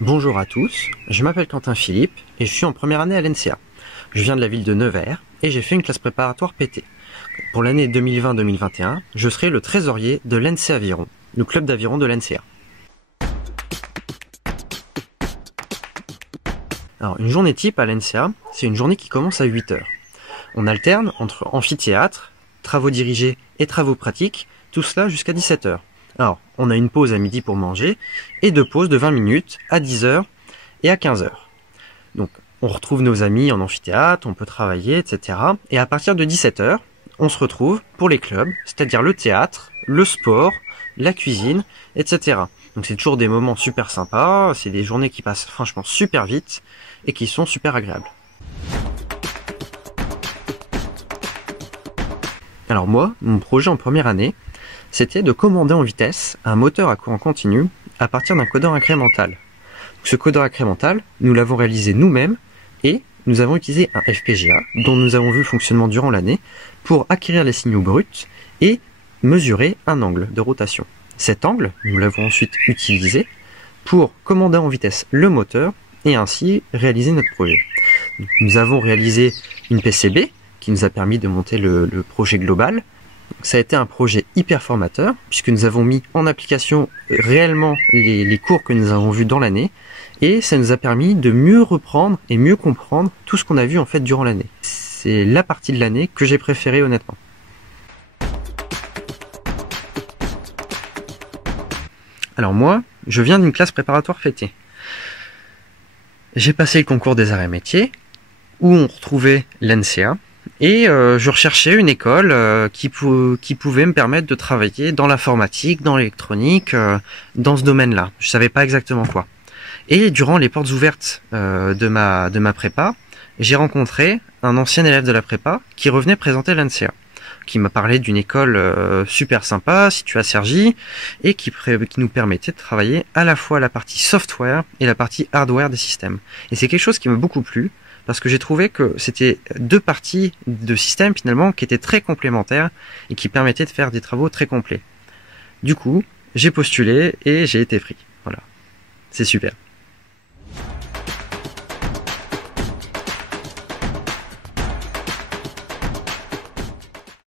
Bonjour à tous, je m'appelle Quentin Philippe et je suis en première année à l'NCA. Je viens de la ville de Nevers et j'ai fait une classe préparatoire PT. Pour l'année 2020-2021, je serai le trésorier de l'NCA Aviron, le club d'aviron de l'NCA. Alors, une journée type à l'NCA, c'est une journée qui commence à 8 heures. On alterne entre amphithéâtre, travaux dirigés et travaux pratiques, tout cela jusqu'à 17 heures. Alors, on a une pause à midi pour manger et deux pauses de 20 minutes à 10 heures et à 15 heures. Donc, on retrouve nos amis en amphithéâtre, on peut travailler, etc. Et à partir de 17 heures, on se retrouve pour les clubs, c'est-à-dire le théâtre, le sport, la cuisine, etc. Donc c'est toujours des moments super sympas, c'est des journées qui passent franchement super vite et qui sont super agréables. Alors moi, mon projet en première année, c'était de commander en vitesse un moteur à courant continu à partir d'un codeur incrémental. Ce codeur incrémental, nous l'avons réalisé nous-mêmes et nous avons utilisé un FPGA dont nous avons vu le fonctionnement durant l'année pour acquérir les signaux bruts et mesurer un angle de rotation. Cet angle, nous l'avons ensuite utilisé pour commander en vitesse le moteur et ainsi réaliser notre projet. Nous avons réalisé une PCB qui nous a permis de monter le projet global. Ça a été un projet hyper formateur puisque nous avons mis en application réellement les cours que nous avons vus dans l'année et ça nous a permis de mieux reprendre et mieux comprendre tout ce qu'on a vu en fait durant l'année. C'est la partie de l'année que j'ai préférée honnêtement. Alors moi, je viens d'une classe préparatoire fêtée. J'ai passé le concours des arts et métiers où on retrouvait l'NCA. Et je recherchais une école qui pouvait me permettre de travailler dans l'informatique, dans l'électronique, dans ce domaine-là. Je savais pas exactement quoi. Et durant les portes ouvertes de ma prépa, j'ai rencontré un ancien élève de la prépa qui revenait présenter l'NCA, qui m'a parlé d'une école super sympa, située à Cergy, et qui nous permettait de travailler à la fois la partie software et la partie hardware des systèmes. Et c'est quelque chose qui m'a beaucoup plu, parce que j'ai trouvé que c'était deux parties de système finalement qui étaient très complémentaires et qui permettaient de faire des travaux très complets. Du coup, j'ai postulé et j'ai été pris. Voilà, c'est super.